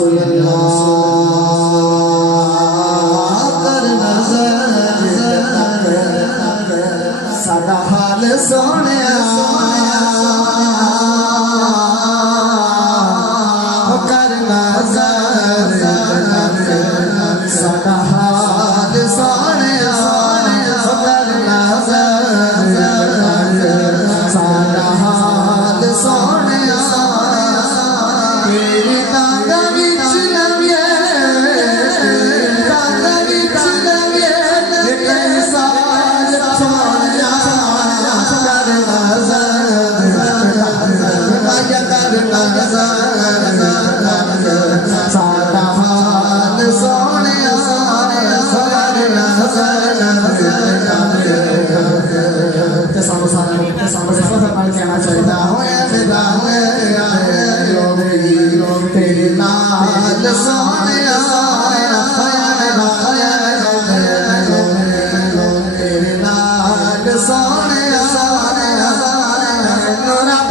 रसूल कर नजर सादा हाल सोने कर नजर सादा हाल सोने कर नजर सादा हाल सोने मेरी तांगा विच लविए तांगा विच लविए तेरे साथ सोनिया कर नजर माया कर नजर सादा हाल सोनिया कर नजर ते सामने कहना चाहता हूँ तेरे नाल सोनिया तेरे नाल सोनिया रब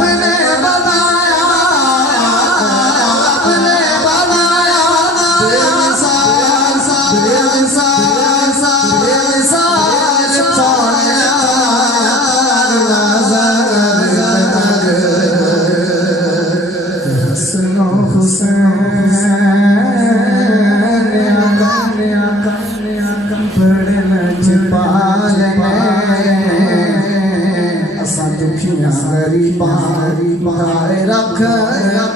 ने बनाया बेमिसाल सोनिया रख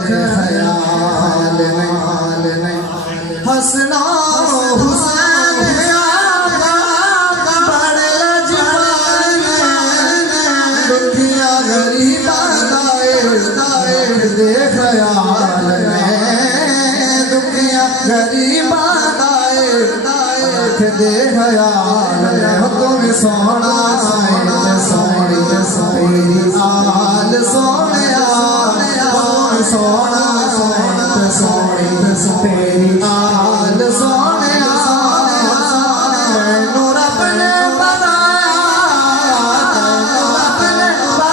ख्याल हसना हुसैन बड़े दुखिया गरीबा दे ख्याल दुखिया गरीबा दे ख्याल तुम सोना सोनी तेरी आल सोने सोना सोनी तेरी आल सोने रब ने बेमिसाल फिर मेरे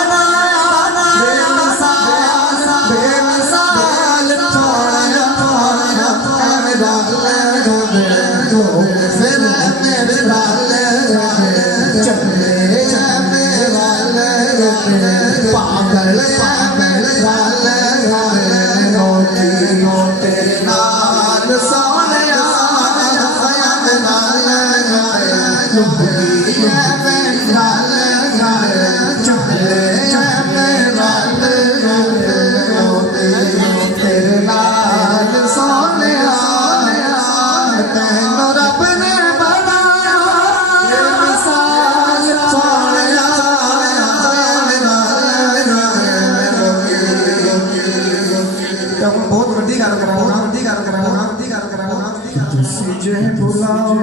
पागल तेरे नाल सोनिया तेरे नाल सोनिया तेनों रब ने बनाया बेमिसाल सोनिया बहुत वड्डी गल कराऊंगा तुझे बुलाओ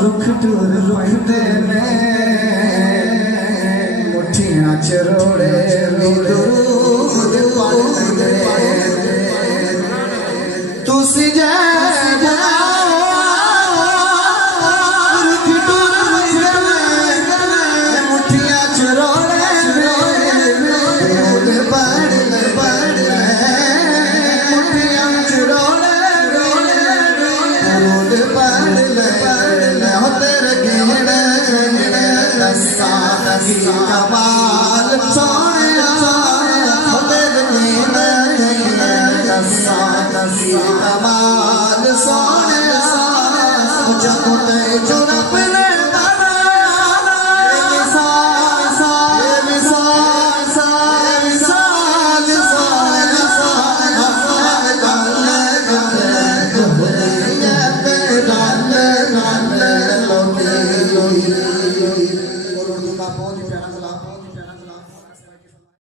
रुख टूर रुखते ने मुठियां चरोड़े दूध पाते तुसी जे मुठियां चरोड़े कमाल सोनिया कमाल सोनिया जब रब ने बहुत ही प्यारा